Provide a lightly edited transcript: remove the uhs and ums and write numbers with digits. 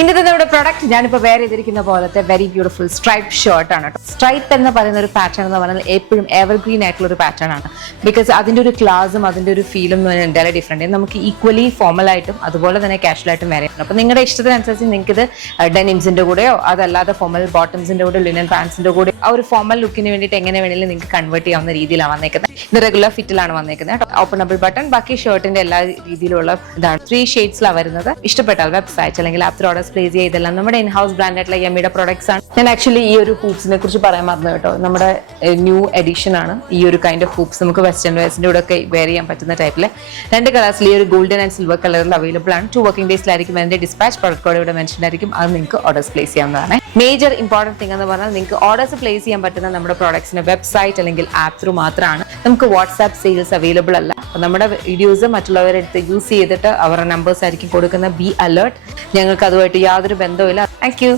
ഇന്നത്തെ നമ്മുടെ പ്രൊഡക്റ്റ് ഞാനിപ്പോൾ വെയർ ചെയ്തിരിക്കുന്ന പോലത്തെ വെരി ബ്യൂട്ടിഫുൾ സ്ട്രൈപ്പ് ഷർട്ട് ആണ് കേട്ടോ. സ്ട്രൈപ്പ് എന്ന് പറയുന്ന ഒരു പാറ്റേൺ എന്ന് പറഞ്ഞാൽ എപ്പോഴും എവർഗ്രീൻ ആയിട്ടുള്ള ഒരു പാറ്റേൺ ആണ്. ബിക്കോസ് അതിന്റെ ഒരു ക്ലാസും അതിന്റെ ഒരു ഫീലും എന്തായാലും ഡിഫറെന്റ്. നമുക്ക് ഈക്വലി ഫോമൽ ആയിട്ടും അതുപോലെ തന്നെ കാഷ്വൽ ആയിട്ടും വെയർ ചെയ്യണം. അപ്പൊ നിങ്ങളുടെ ഇഷ്ടത്തിനനുസരിച്ച് നിങ്ങൾക്ക് ഇത് ഡെനിംസിന്റെ കൂടെയോ അതല്ലാതെ ഫോമൽ ബോട്ടംസിന്റെ കൂടെ ലിനൻ പാൻസിന്റെ കൂടെ ആ ഒരു ഫോമൽ ലുക്കിന് വേണ്ടിയിട്ട് എങ്ങനെ വേണമെങ്കിലും നിങ്ങൾക്ക് കൺവേർട്ട് ചെയ്യാവുന്ന രീതിയിലാണ് വന്നേക്കുന്നത്. ഇത് റെഗുലർ ഫിറ്റിലാണ് വന്നേക്കുന്നത്. ഓപ്പണബിൾ ബട്ടൺ, ബാക്കി ഷർട്ടിന്റെ എല്ലാ രീതിയിലുള്ള ഇതാണ്. 3 ഷെയ്ഡ്സിലാണ് വരുന്നത്. ഇഷ്ടപ്പെട്ടാൽ വെബ്സൈറ്റ് അല്ലെങ്കിൽ ആപ്പ് ഓർഡർ പ്ലേസ് ചെയ്തെല്ലാം നമ്മുടെ ഇൻ ഹൗസ് ബ്രാൻഡ് ആയിട്ടുള്ള യമ്മിയുടെ പ്രോഡക്ട്സ് ആണ്. ഞാൻ ആക്ച്വലി ഈ ഒരു ഹൂപ്സിനെ കുറിച്ച് പറയാൻ മറന്നു കേട്ടോ. നമ്മുടെ ന്യൂ എഡിഷൻ ആണ് ഈ ഒരു കൈൻഡ് ഓഫ് ഹൂപ്സ്. നമുക്ക് വെസ്റ്റേൺ വെയർസിന്റെ കൂടെ ഒക്കെ വെയർ ചെയ്യാൻ പറ്റുന്ന ടൈപ്പില് 2 കളേഴ്സിൽ ഈ ഒരു ഗോൾഡൻ ആൻഡ് സിൽവർ കളറിൽ അവൈലബിൾ ആണ്. 2 വർക്കിംഗ് ഡേയ്സിലായിരിക്കും അതിന്റെ ഡിസ്പാച്ച് പ്രോഡക്റ്റ് കോഡ് ഇവിടെ മെൻഷൻ ആയിരിക്കും. അത് നിങ്ങൾക്ക് ഓർഡേഴ്സ് പ്ലേസ് ചെയ്യാവുന്നതാണ്. മേജർ ഇമ്പോർട്ടൻറ്റ് തിങ് എന്ന് പറഞ്ഞാൽ നിങ്ങൾക്ക് ഓർഡേഴ്സ് പ്ലേസ് ചെയ്യാൻ പറ്റുന്ന നമ്മുടെ പ്രോഡക്ട്സിന്റെ വെബ്സൈറ്റ് അല്ലെങ്കിൽ ആപ്പ് ത്രൂ മാത്രമാണ്. നമുക്ക് വാട്സ്ആപ്പ് സെയിൽസ് അവൈലബിൾ അല്ല. അപ്പോൾ നമ്മുടെ വീഡിയോസ് മറ്റുള്ളവരുടെ അടുത്ത് യൂസ് ചെയ്തിട്ട് അവരുടെ നമ്പേഴ്സ് ആയിരിക്കും കൊടുക്കുന്ന. B alert. ഞങ്ങൾക്ക് അതുമായിട്ട് യാതൊരു ബന്ധവുമില്ല. Thank you.